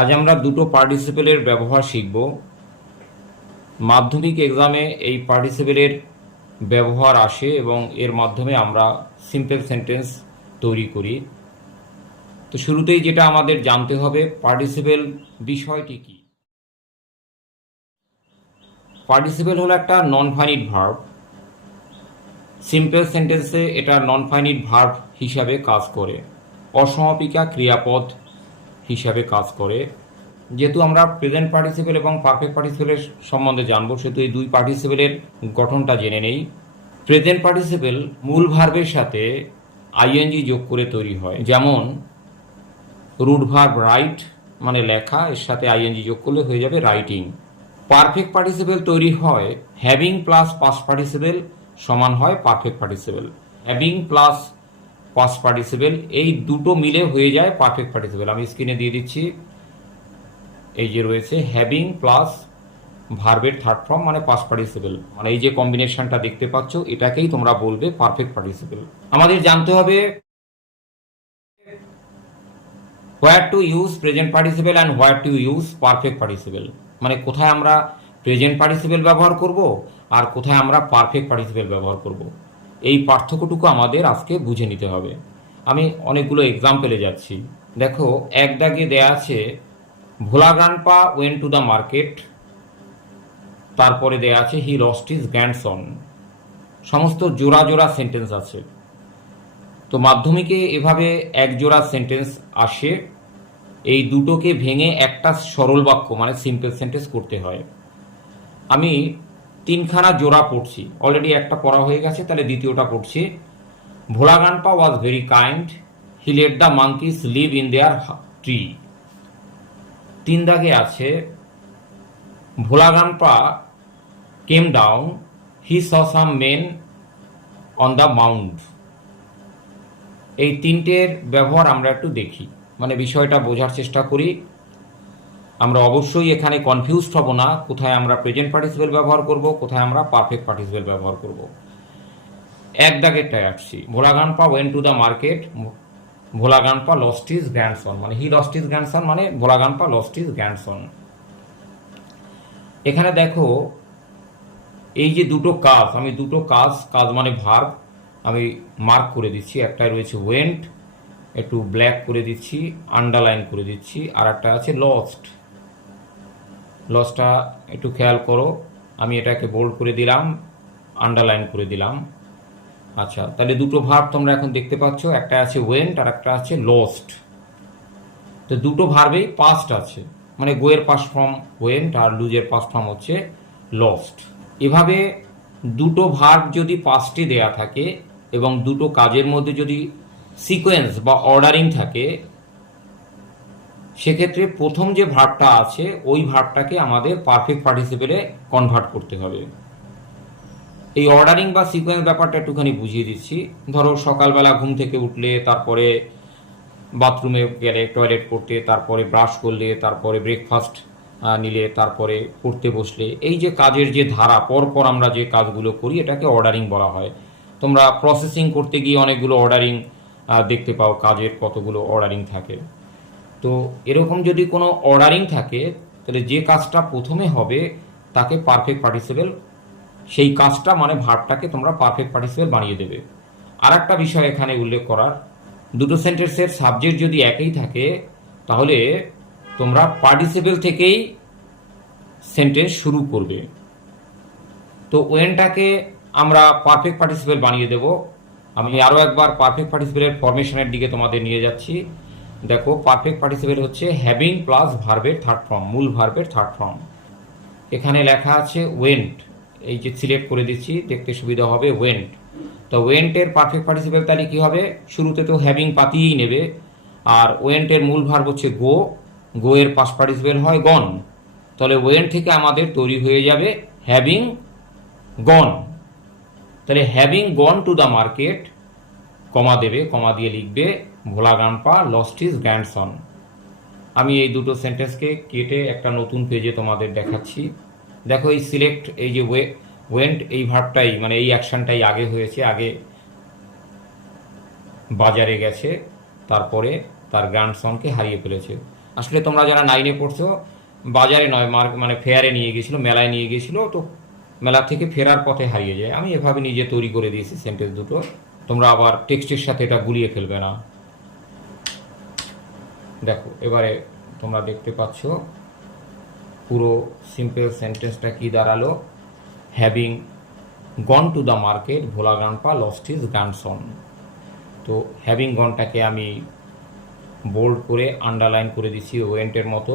আজ আমরা দুটো পার্টিসিপেলের ব্যবহার শিখব। মাধ্যমিক এক্সামে এই পার্টিসিপেলের ব্যবহার আসে এবং এর মাধ্যমে আমরা সিম্পল সেন্টেন্স তৈরি করি। তো শুরুতেই যেটা আমাদের জানতে হবে পার্টিসিপেল বিষয়টি কি? পার্টিসিপেল হলো একটা নন ফাইনিট ভার্ব সিম্পল সেন্টেন্সে এটা নন ফাইনিট ভার্ব হিসাবে কাজ করে। অসমাপিকা ক্রিয়াপদ হিসাবে কাজ করে। যেহেতু আমরা প্রেজেন্ট পার্টিসিপেল এবং পারফেক্ট পার্টিসিপেলের সম্বন্ধে জানব, সেহেতু এই দুই পার্টিসিপেলের গঠনটা জেনে নেই। প্রেজেন্ট পার্টিসিপেল মূল ভার্বের সাথে আইএনজি যোগ করে তৈরি হয়। যেমন রুট ভার্ব রাইট মানে লেখা, এর সাথে আইএনজি যোগ করলে হয়ে যাবে রাইটিং পারফেক্ট পার্টিসিপেল তৈরি হয় হ্যাভিং প্লাস পাস পার্টিসিপেল সমান হয় perfect participle having plus past participle এই দুটো মিলে হয়ে যায় পারফেক্ট পার্টিসিপেল আমি স্ক্রিনে দিয়ে দিচ্ছি। এই যে রয়েছে হ্যাভিং প্লাস ভার্বের থার্ড ফর্ম মানে পাস পার্টিসিপেল মানে এই যে কম্বিনেশনটা দেখতে পাচ্ছ, এটাকেই তোমরা বলবে পারফেক্ট পার্টিসিপেল আমাদের জানতে হবে where to use present participle and where to use perfect participle মানে কোথায় আমরা প্রেজেন্ট পার্টিসিপেল ব্যবহার করব, আর কোথায় আমরা পারফেক্ট পার্টিসিপেল ব্যবহার করব। এই পার্থক্যটুকু আমাদের আজকে বুঝে নিতে হবে। আমি অনেকগুলো এক্সাম্পলে যাচ্ছি। দেখো, এক দাগে দেয়া আছে, Bhola grandpa went to the market তারপরে দেয়া আছে হি লস্ট হিজ গ্র্যান্ডসন সমস্ত জোড়া জোড়া সেন্টেন্স আছে। তো মাধ্যমিকে এভাবে এক জোড়া সেন্টেন্স আসে, এই দুটোকে ভেঙে একটা সরল বাক্য মানে সিম্পল সেন্টেন্স করতে হয়। আমি তিনখানা জোড়া পড়ছি। অলরেডি একটা পড়া হয়ে গেছে, তাহলে দ্বিতীয়টা পড়ছি। Bhola grandpa was very kind he let the monkeys live in their tree তিন দাগে আছে Bhola grandpa came down he saw some men on the mount এই তিনটের ব্যবহার আমরা একটু দেখি মানে বিষয়টা বোঝার চেষ্টা করি। আমরা অবশ্যই এখানে কনফিউজড হব না। কোথায় আমরা প্রেজেন্ট পার্টিসিপেল ব্যবহার করব, কোথায় আমরা পারফেক্ট পার্টিসিপেল ব্যবহার করব। এক দাগেরটায় আসছি। Bhola grandpa went to the market Bhola grandpa lost his grandson মানে হি লস্ট ইজ গ্র্যান্ডসন মানে ভোলাগানপা লস্ট ইজ গ্র্যান্ডসন এখানে দেখো, এই যে দুটো কাজ, আমি দুটো কাজ কাজ মানে ভার্ব আমি মার্ক করে দিচ্ছি। একটাই রয়েছে ওয়েন্ট একটু ব্ল্যাক করে দিচ্ছি আন্ডারলাইন করে দিচ্ছি, আর একটা আছে লস্ট লসটা একটু খেয়াল করো। আমি এটাকে বোল্ড করে দিলাম আন্ডারলাইন করে দিলাম। আচ্ছা তাহলে দুটো ভার্ব তোমরা এখন দেখতে পাচ্ছ, একটা আছে ওয়েন্ট আর একটা আছে লস্ট তো দুটো ভার্বেই পাস্ট আছে মানে গোয়ের পাস্ট ফর্ম ওয়েন্ট আর লুজের পাস্ট ফর্ম হচ্ছে লস্ট এভাবে দুটো ভার্ব যদি পাস্টে দেয়া থাকে এবং দুটো কাজের মধ্যে যদি সিকোয়েন্স বা অর্ডারিং থাকে সেক্ষেত্রে প্রথম যে ভার্বটা আছে, ওই ভার্বটাকে আমাদের পারফেক্ট পার্টিসিপেলে কনভার্ট করতে হবে। এই অর্ডারিং বা সিকোয়েন্স ব্যাপারটা একটুখানি বুঝিয়ে দিচ্ছি। ধরো সকালবেলা ঘুম থেকে উঠলে, তারপরে বাথরুমে গেলে টয়লেট করতে, তারপরে ব্রাশ করলে, তারপরে ব্রেকফাস্ট নিলে, তারপরে পড়তে বসলে, এই যে কাজের যে ধারা, পরপর আমরা যে কাজগুলো করি, এটাকে অর্ডারিং বলা হয়। তোমরা প্রসেসিং করতে গিয়ে অনেকগুলো অর্ডারিং দেখতে পাও, কাজের কতগুলো অর্ডারিং থাকে। তো এরকম যদি কোনো অর্ডারিং থাকে, তাহলে যে কাজটা প্রথমে হবে, তাকে পারফেক্ট পার্টিসিপেল সেই কাজটা মানে ভার্বটাকে তোমরা পারফেক্ট পার্টিসিপেল বানিয়ে দেবে। আর একটা বিষয় এখানে উল্লেখ করার, দুটো সেন্টেন্সের সাবজেক্ট যদি একই থাকে, তাহলে তোমরা পার্টিসিপেল থেকেই সেন্টেন্স শুরু করবে। তো ওয়েনটাকে আমরা পারফেক্ট পার্টিসিপেল বানিয়ে দেব। আমি আরও একবার পারফেক্ট পার্টিসিপেলের ফরমেশনের দিকে তোমাদের নিয়ে যাচ্ছি। দেখো পারফেক্ট পার্টিসিপেল হচ্ছে হ্যাভিং প্লাস ভার্বের থার্ড ফর্ম মূল ভার্বের থার্ড ফর্ম এখানে লেখা আছে ওয়েন্ট এই যে সিলেক্ট করে দিচ্ছি, দেখতে সুবিধা হবে ওয়েন্ট তো ওয়েন্টের পারফেক্ট পার্টিসিপেল তাহলে কী হবে? শুরুতে তো হ্যাভিং পাতিয়েই নেবে, আর ওয়েন্টের মূল ভার্ব হচ্ছে গো গো এর পাস পার্টিসিপেল হয় গন তাহলে ওয়েন্ট থেকে আমাদের তৈরি হয়ে যাবে হ্যাভিং গন তাহলে having gone to the market comma দেবে, কমা দিয়ে লিখবে ভোলা গানপা লস্ট ইজ গ্র্যান্ডসন আমি এই দুটো সেন্টেন্সকে কেটে একটা নতুন পেজে তোমাদের দেখাচ্ছি। দেখো, এই সিলেক্ট এই যে ওয়ে ওয়েন্ট এই ভার্বটাই মানে এই অ্যাকশনটাই আগে হয়েছে, আগে বাজারে গেছে, তারপরে তার গ্র্যান্ডসনকে হারিয়ে ফেলেছে। আসলে তোমরা যারা নাইনে পড়ছো, বাজারে নয় মার্ক মানে ফেয়ারে নিয়ে গেছিল, মেলায় নিয়ে গেছিল, তো মেলা থেকে ফেরার পথে হারিয়ে যায়। আমি এভাবে নিজে তৈরি করে দিয়েছি সেন্টেন্স দুটো। তোমরা আবার টেক্সটের সাথে এটা গুলিয়ে ফেলবে না। দেখো, এবারে তোমরা দেখতে পাচ্ছ পুরো সিম্পল সেন্টেন্সটা কি দাঁড়াল? Having gone to the market Bhola grandpa lost his grandson তো হ্যাভিং গনটাকে আমি বোল্ড করে আন্ডারলাইন করে দিচ্ছি ওয়েন্টের মতো।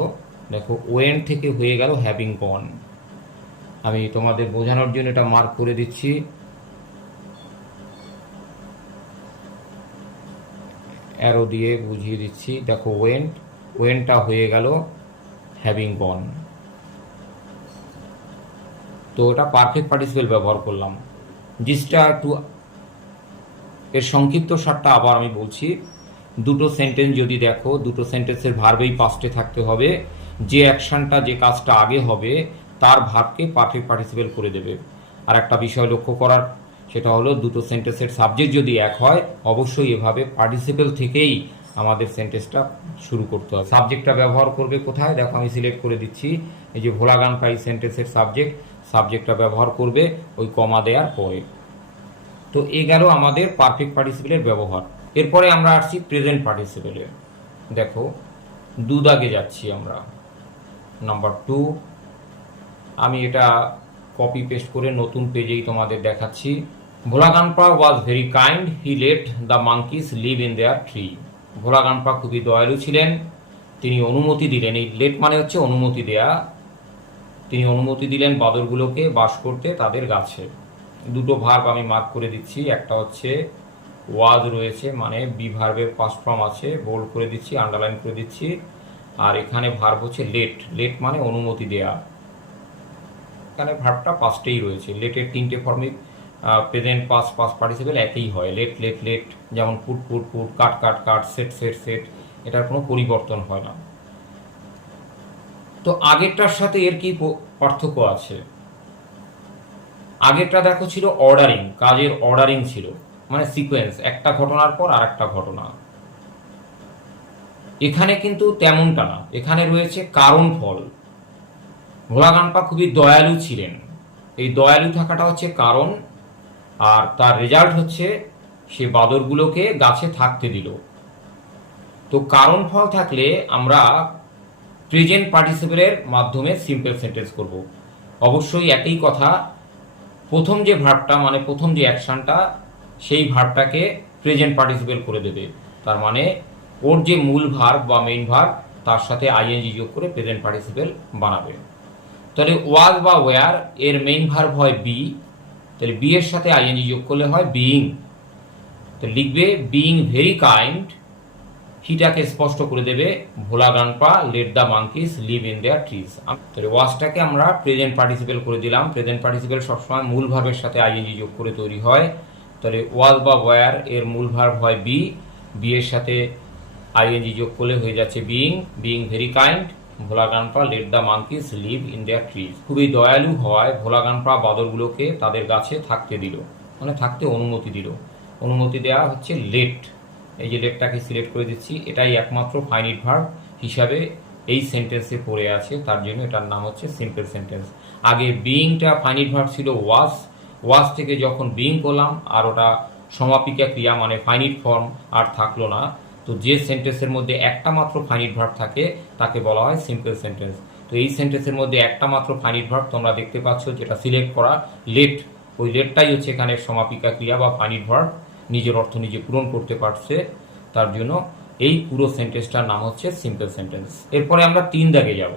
দেখো ওয়েন্ট থেকে হয়ে গেল হ্যাভিং গন আমি তোমাদের বোঝানোর জন্য এটা মার্ক করে দিচ্ছি। অ্যারো দিয়ে বুঝিয়ে দিচ্ছি। দেখো ওয়েন্ট ওয়েনটা হয়ে গেল হ্যাভিং বন তো ওটা পারফেক্ট পার্টিসিপেল ব্যবহার করলাম। জিসটা টু এর সংক্ষিপ্ত সারটা আবার আমি বলছি। দুটো সেন্টেন্স যদি দেখো, দুটো সেন্টেন্সের ভার্বেই পাস্টে থাকতে হবে। যে অ্যাকশনটা যে কাজটা আগে হবে, তার ভাবকে পারফেক্ট পার্টিসিপেল করে দেবে। আর একটা বিষয় লক্ষ্য করার সেটা হলো দুটো সেন্টেন্সের সাবজেক্ট যদি এক হয়, অবশ্যই এভাবে পার্টিসিপেল থেকেই আমাদের সেন্টেন্সটা শুরু করতে হবে। সাবজেক্টটা ব্যবহার করবে কোথায়? দেখো, আমি সিলেক্ট করে দিচ্ছি। এই যে ভোলা গান পাই সেন্টেন্সের সাবজেক্ট সাবজেক্টটা ব্যবহার করবে, ওই কমা দেওয়ার পরে। তো এ গেল আমাদের পারফেক্ট পার্টিসিপেলের ব্যবহার। এরপরে আমরা আসছি প্রেজেন্ট পার্টিসিপেলে দেখো দু দাগে যাচ্ছি আমরা। নাম্বার টু আমি এটা কপি পেস্ট করে নতুন পেজেই তোমাদের দেখাচ্ছি। Bhola grandpa was very kind he let the monkeys live in their tree Bhola grandpa খুবই দয়ালু ছিলেন। তিনি অনুমতি দিলেন। এই লেট মানে হচ্ছে অনুমতি দেয়া। তিনি অনুমতি দিলেন বাদরগুলোকে বাস করতে তাদের গাছে। দুটো ভার্ব আমি মার্ক করে দিচ্ছি। একটা হচ্ছে ওয়াজ রয়েছে মানে বি ভার্বের পাস্ট ফর্ম আছে। বোল্ড করে দিচ্ছি আন্ডারলাইন করে দিচ্ছি। আর এখানে ভার্ব হচ্ছে লেট লেট মানে অনুমতি দেয়া। এখানে ভার্বটা পাস্টেই রয়েছে। লেটের তিনটে ফর্মে প্রেজেন্ট পাস পাস পার্টিসিপেল একই হয়। লেট লেট লেট যেমন put put put cut cut cut set set set এটার কোনো পরিবর্তন হয় না। তো আগেরটার সাথে এর কি পার্থক্য আছে? আগেরটা দেখো ছিল অর্ডারিং কাজের অর্ডারিং ছিল। মানে সিকোয়েন্স একটা ঘটনার পর আর একটা ঘটনা। এখানে কিন্তু তেমনটা না। এখানে রয়েছে কারণ ফল। ভোলাগানপা খুবই দয়ালু ছিলেন। এই দয়ালু থাকাটা হচ্ছে কারণ। আর তার রেজাল্ট হচ্ছে সে বাদরগুলোকে গাছে থাকতে দিল। তো কারণ ফল থাকলে আমরা প্রেজেন্ট পার্টিসিপেলের মাধ্যমে সিম্পল সেন্টেন্স করব। অবশ্যই একই কথা, প্রথম যে ভার্বটা মানে প্রথম যে অ্যাকশনটা সেই ভার্বটাকে প্রেজেন্ট পার্টিসিপেল করে দেবে। তার মানে ওর যে মূল ভার্ব বা মেইন ভার্ব তার সাথে আইএনজি যোগ করে প্রেজেন্ট পার্টিসিপেল বানাবে। তাহলে ওয়াজ বা ওয়ার এর মেইন ভার্ব হয় বি তাহলে বি এর সাথে আইএনজি যোগ করলে হয় বিইং তো লিখবে বিইং ভেরি কাইন্ড হিটাকে স্পষ্ট করে দেবে, Bhola grandpa let the monkeys live in their trees তাহলে ওয়াজটাকে আমরা প্রেজেন্ট পার্টিসিপেল করে দিলাম। প্রেজেন্ট পার্টিসিপেল সবসময় মূল ভার্বের সাথে আইএনজি যোগ করে তৈরি হয়। তাহলে ওয়াজ বা ওয়ার এর মূল ভার্ব হয় বি বি এর সাথে আইএনজি যোগ করলে হয়ে যাচ্ছে being being very kind Bhola grandpa let the monkeys live in their trees. খুবই দয়ালু হওয়ায় ভোলা গানপা বাদরগুলোকে তাদের গাছে থাকতে দিল মানে থাকতে অনুমতি দিল। অনুমতি দেওয়া হচ্ছে লেট। এই যে লেটটাকে সিলেক্ট করে দিচ্ছি, এটাই একমাত্র ফাইনিট ভার্ব হিসাবে এই সেন্টেন্সে পড়ে আছে, তার জন্য এটার নাম হচ্ছে সিম্পল সেন্টেন্স। আগে বিইংটা ফাইনিট ভার্ব ছিল ওয়াস ওয়াস থেকে যখন বিইং করলাম আর ওটা সমাপিকা ক্রিয়া মানে ফাইনিট ফর্ম আর থাকল না তো যে সেন্টেন্সের মধ্যে একটা মাত্র ফাইনিট ভার্ব থাকে, তাকে বলা হয় সিম্পল সেন্টেন্স তো এই সেন্টেন্সের মধ্যে একটা মাত্র ফাইনিট ভার্ব তোমরা দেখতে পাচ্ছ, যেটা সিলেক্ট করা লেট ওই লেটটাই হচ্ছে এখানে সমাপিকা ক্রিয়া বা ফাইনিট ভার্ব নিজের অর্থ নিজে পূরণ করতে পারছে তার জন্য। এই পুরো সেন্টেন্সটার নাম হচ্ছে সিম্পল সেন্টেন্স এরপরে আমরা তিন দাগে যাব।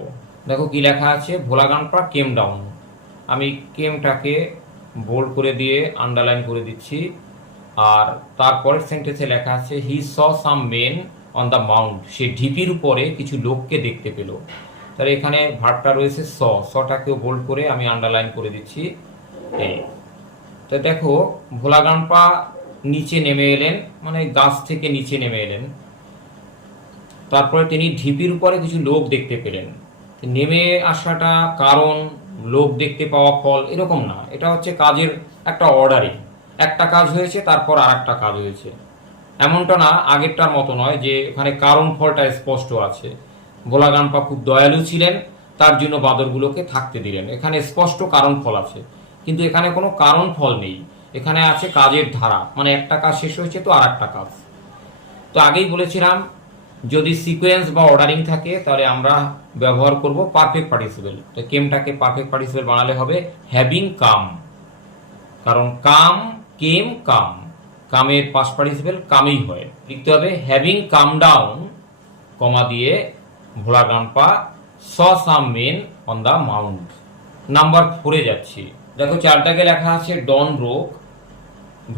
দেখো কি লেখা আছে? ভোলাগানপা কেম ডাউন আমি কেমটাকে বোল্ড করে দিয়ে আন্ডারলাইন করে দিচ্ছি। আর তারপরের সেন্টেন্সে লেখা আছে he saw some men on the mount সে ঢিপির উপরে কিছু লোককে দেখতে পেল। তাহলে এখানে ভার্বটা রয়েছে স। সটাকেও বোল্ড করে আমি আন্ডারলাইন করে দিচ্ছি। এই তো দেখো, ভোলাগানপা নিচে নেমে এলেন মানে গাছ থেকে নিচে নেমে এলেন। তারপরে তিনি ঢিপির উপরে কিছু লোক দেখতে পেলেন। নেমে আসাটা কারণ, লোক দেখতে পাওয়া ফল, এরকম না। এটা হচ্ছে কাজের একটা অর্ডারিং একটা কাজ হয়েছে, তারপর আর একটা কাজ হয়েছে। এমনটা না, আগেরটার মতো নয় যে এখানে কারণ ফলটা স্পষ্ট আছে। ভোলা গানপা খুব দয়ালু ছিলেন, তার জন্য বাঁদরগুলোকে থাকতে দিলেন। এখানে স্পষ্ট কারণ ফল আছে। কিন্তু এখানে কোনো কারণ ফল নেই। এখানে আছে কাজের ধারা। মানে একটা কাজ শেষ হয়েছে তো আর একটা কাজ। তো আগেই বলেছিলাম, যদি সিকোয়েন্স বা অর্ডারিং থাকে, তাহলে আমরা ব্যবহার করব পারফেক্ট পার্টিসিপেল তো কেমটাকে পারফেক্ট পার্টিসিপেল বানালে হবে? Having come. কারণ কাম কেম কাম। কামের পাস পার্টিসিপেল কামেই হয়। লিখতে হবে হ্যাভিং কাম ডাউন কমা দিয়ে Bhola grandpa saw some men on the mount number ফোরে যাচ্ছি। দেখো, চারটাকে লেখা আছে ডন ব্রোক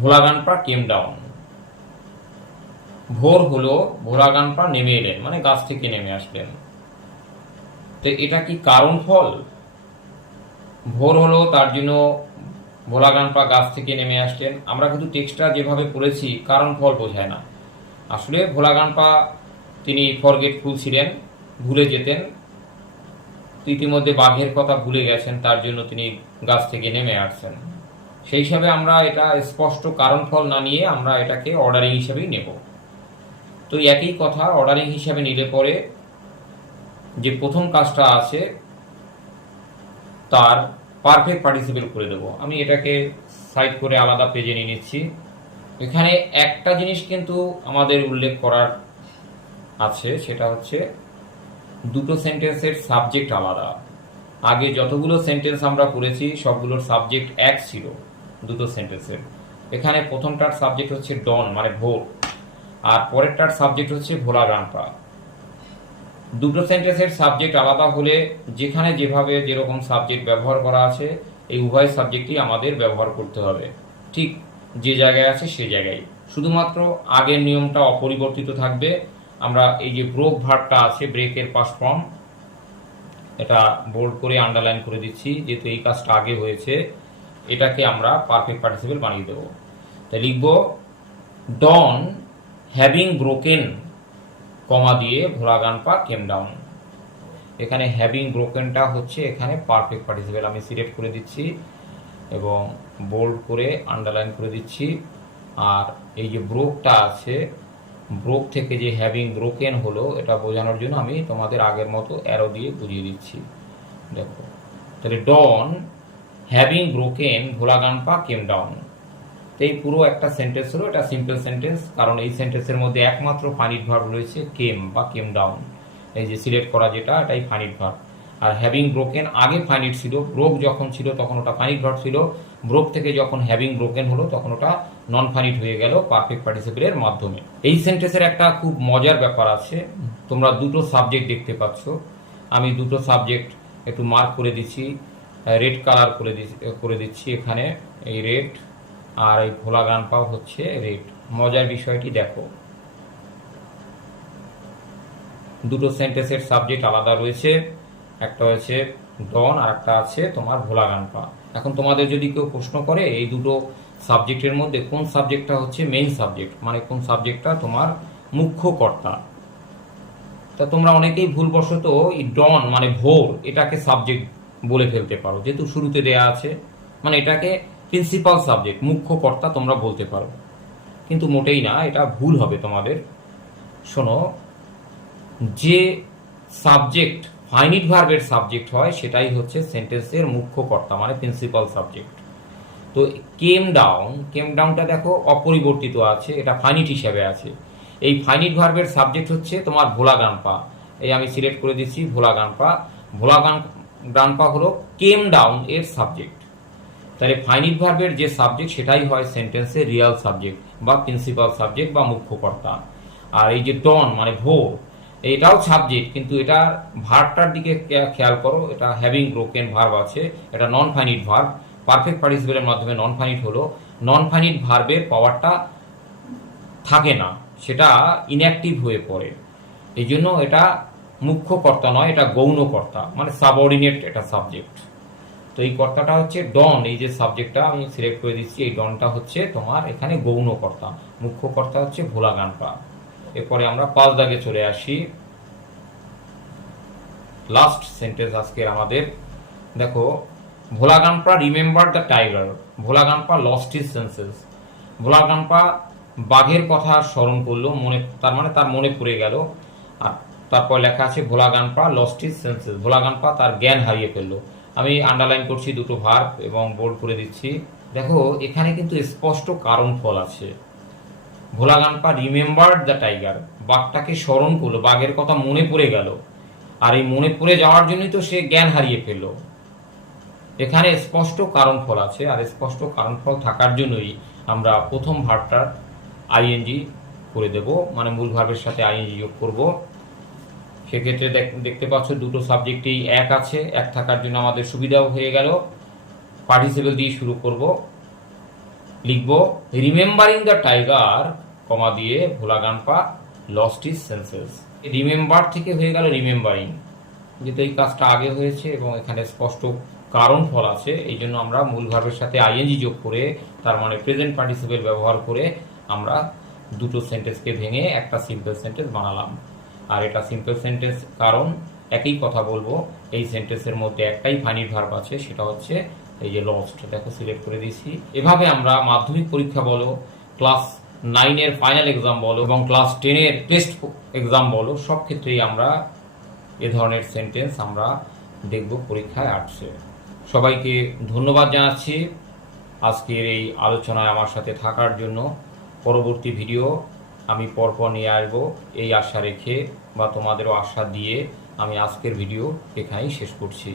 ভোলা গানপা কেম ডাউন ভোর হলো ভোলা গানপা নেমে এলেন মানে গাছ থেকে নেমে আসলেন। তো এটা কি কারণ ফল? ভোর হলো, তার জন্য ভোলা গানপা গাছ থেকে নেমে আসলেন। আমরা কিন্তু টেক্সটটা যেভাবে পড়েছি, কারণ ফল বোঝায় না। আসলে ভোলা গানপা তিনি ফরগেটফুল ছিলেন ভুলে যেতেন। ইতিমধ্যে বাঘের কথা ভুলে গেছেন, তার জন্য তিনি গাছ থেকে নেমে আসছেন। সেই হিসাবে আমরা এটা স্পষ্ট কারণ ফল না নিয়ে আমরা এটাকে অর্ডারিং হিসাবেই নেব। তো একই কথা অর্ডারিং হিসাবে নিলে পরে যে প্রথম কাজটা আছে, তার পারফেক্ট পার্টিসিপেট করে দেবো। আমি এটাকে সাইড করে আলাদা পেজে নিয়ে নিচ্ছি। এখানে একটা জিনিস কিন্তু আমাদের উল্লেখ করার আছে, সেটা হচ্ছে দুটো সেন্টেন্সের সাবজেক্ট আলাদা। আগে যতগুলো সেন্টেন্স আমরা পড়েছি, সবগুলোর সাবজেক্ট এক ছিল দুটো সেন্টেন্সের এখানে প্রথমটার সাবজেক্ট হচ্ছে ডন মানে ভোর। আর পরেরটার সাবজেক্ট হচ্ছে ভোলা গানপা দুটো সেন্টেন্সের সাবজেক্ট আলাদা হলে যেখানে যেভাবে যেরকম সাবজেক্ট ব্যবহার করা আছে, এই উভয় সাবজেক্টই আমাদের ব্যবহার করতে হবে। ঠিক যে জায়গায় আছে সে জায়গায়। শুধুমাত্র আগের নিয়মটা অপরিবর্তিত থাকবে। আমরা এই যে ব্রোক ভার্বটা আছে ব্রেকের পাস ফর্ম এটা বোল্ড করে আন্ডারলাইন করে দিচ্ছি, যেহেতু এই কাজটা আগে হয়েছে, এটাকে আমরা পারফেক্ট পার্টিসিপেল বানিয়ে দেবো। তাই লিখব ডন হ্যাভিং ব্রোকেন কমা দিয়ে ভোলা গান পা কেম ডাউন এখানে হ্যাভিং ব্রোকেনটা হচ্ছে এখানে পারফেক্ট পার্টিসিপেল আমি সিলেক্ট করে দিচ্ছি এবং বোল্ড করে আন্ডারলাইন করে দিচ্ছি। আর এই যে ব্রোকটা আছে ব্রোক থেকে যে হ্যাভিং ব্রোকেন হলো, এটা বোঝানোর জন্য আমি তোমাদের আগের মতো অ্যারো দিয়ে বুঝিয়ে দিচ্ছি। দেখো, তাহলে ডন হ্যাভিং ব্রোকেন ভোলা গান পা কেম ডাউন তো এই পুরো একটা সেন্টেন্স হলো, এটা সিম্পল সেন্টেন্স কারণ এই সেন্টেন্সের মধ্যে একমাত্র ফানিট ভার্ব রয়েছে কেম বা কেম ডাউন এই যে সিলেক্ট করা যেটা, এটাই ফানিট ভার্ব আর হ্যাভিং ব্রোকেন আগে ফানিট ছিল ব্রোক যখন ছিল তখন ওটা ফানিট ভার্ব ছিল ব্রোক থেকে যখন হ্যাভিং ব্রোকেন হলো তখন ওটা নন ফানিট হয়ে গেল পারফেক্ট পার্টিসিপেলের মাধ্যমে। এই সেন্টেন্সের একটা খুব মজার ব্যাপার আছে, তোমরা দুটো সাবজেক্ট দেখতে পাচ্ছ। আমি দুটো সাবজেক্ট একটু মার্ক করে দিচ্ছি রেড কালার করে দিচ্ছি করে দিচ্ছি এখানে, এই রেড আর এই ভোলা গান পাও হচ্ছে রেড মজার বিষয়টি দেখো। দুটো সেন্টেন্সের সাবজেক্ট আলাদা রয়েছে। একটা হচ্ছে ডন আর একটা আছে তোমার ভোলা গান পা। এখন তোমাদের যদি কেউ প্রশ্ন করে এই দুটো সাবজেক্টের মধ্যে কোন সাবজেক্টটা হচ্ছে মেইন সাবজেক্ট মানে কোন সাবজেক্টটা তোমার মুখ্য কর্তা তা তোমরা অনেকেই ভুলবশত এই ডন মানে ভোর, এটাকে সাবজেক্ট বলে ফেলতে পারো। যেহেতু শুরুতে দেয়া আছে মানে এটাকে প্রিন্সিপাল সাবজেক্ট মুখ্য কর্তা তোমরা বলতে পারো। কিন্তু মোটেই না, এটা ভুল হবে তোমাদের। শোনো, যে সাবজেক্ট ফাইনিট ভার্বের সাবজেক্ট হয়, সেটাই হচ্ছে সেন্টেন্সের মুখ্য কর্তা মানে প্রিন্সিপাল সাবজেক্ট তো কেম ডাউন কেম ডাউনটা দেখো অপরিবর্তিত আছে, এটা ফাইনিট হিসাবে আছে। এই ফাইনিট ভার্বের সাবজেক্ট হচ্ছে তোমার ভোলা গানপা এই আমি সিলেক্ট করে দিচ্ছি, ভোলা গানপা ভোলা গান গানপা হলো কেম ডাউন এর সাবজেক্ট তাহলে ফাইনিট ভার্বের যে সাবজেক্ট সেটাই হয় সেন্টেন্সে রিয়াল সাবজেক্ট বা প্রিন্সিপাল সাবজেক্ট বা মুখ্য কর্তা আর এই যে ডন মানে ভোর, এটাও সাবজেক্ট কিন্তু এটা ভার্বটার দিকে খেয়াল করো, এটা হ্যাভিং ব্রোকেন ভার্ব আছে, এটা নন ফাইনিট ভার্ব পারফেক্ট পার্টিসিপেলের মাধ্যমে নন ফাইনিট হলো। নন ফাইনিট ভার্বের পাওয়ারটা থাকে না, সেটা ইনঅ্যাক্টিভ হয়ে পড়ে। এই জন্য এটা মুখ্য কর্তা নয়, এটা গৌণ কর্তা মানে সাবঅর্ডিনেট এটা সাবজেক্ট তো এই কর্তাটা হচ্ছে ডন, এই যে সাবজেক্টটা আমি সিলেক্ট করে দিচ্ছি, এই ডনটা হচ্ছে তোমার এখানে গৌণ কর্তা মুখ্য কর্তা হচ্ছে ভোলা গানপা এরপরে আমরা পাঁচ দাগে চলে আসি। লাস্ট সেন্টেন্স আজকের আমাদের। দেখো Bhola grandpa remember the tiger Bhola grandpa lost his senses Bhola grandpa বাঘের কথা স্মরণ করল, মনে, তার মানে তার মনে পড়ে গেল। আর তারপর লেখা আছে, Bhola grandpa lost his senses Bhola grandpa তার জ্ঞান হারিয়ে ফেলল। আমি আন্ডারলাইন করছি দুটো ভার্ব এবং বোল্ড করে দিচ্ছি। দেখো, এখানে কিন্তু স্পষ্ট কারণ ফল আছে। ভোলাগানপা রিমেম্বার দ্য টাইগার বাঘটাকে স্মরণ করল, বাঘের কথা মনে পড়ে গেল। আর এই মনে পড়ে যাওয়ার জন্যই তো সে জ্ঞান হারিয়ে ফেলল। এখানে স্পষ্ট কারণ ফল আছে, আর স্পষ্ট কারণ ফল থাকার জন্যই আমরা প্রথম ভার্বটার আইএনজি করে দেব। মানে মূল ভার্বের সাথে আইএনজি যোগ করব। সেক্ষেত্রে দেখ- দেখতে পাচ্ছ দুটো সাবজেক্টেই এক আছে, এক থাকার জন্য আমাদের সুবিধাও হয়ে গেল। পার্টিসিপেল দিয়ে শুরু করব। লিখব রিমেম্বারিং দ্য টাইগার কমা দিয়ে ভোলা গান পা লস্ট ইজ সেন্সেস রিমেম্বার থেকে হয়ে গেল রিমেম্বারিং যেহেতু এই কাজটা আগে হয়েছে এবং এখানে স্পষ্ট কারণ ফল আছে, এই জন্য আমরা মূল ভার্বের সাথে আইএনজি যোগ করে, তার মানে প্রেজেন্ট পার্টিসিপেল ব্যবহার করে আমরা দুটো সেন্টেন্সকে ভেঙে একটা সিম্পল সেন্টেন্স বানালাম। আর এটা সিম্পল সেন্টেন্স কারণ একই কথা বলব, এই সেন্টেন্সের মধ্যে একটাই ফাইনিট ভার্ব আছে, সেটা হচ্ছে এই যে লস্ট দেখো সিলেক্ট করে দিয়েছি। এভাবে আমরা মাধ্যমিক পরীক্ষা বলো ক্লাস নাইনের ফাইনাল এক্সাম বলো এবং ক্লাস টেনের টেস্ট এক্সাম বলো, সব ক্ষেত্রেই আমরা এ ধরনের সেন্টেন্স আমরা দেখব পরীক্ষায় আসছে। সবাইকে ধন্যবাদ জানাচ্ছি। আজকের এই আলোচনায় আমার সাথে থাকার জন্য পরবর্তী ভিডিও আমি পরপর নিয়ে আসব এই আশা রেখে বা তোমাদেরও আশা দিয়ে আমি আজকের ভিডিও এখানেই শেষ করছি।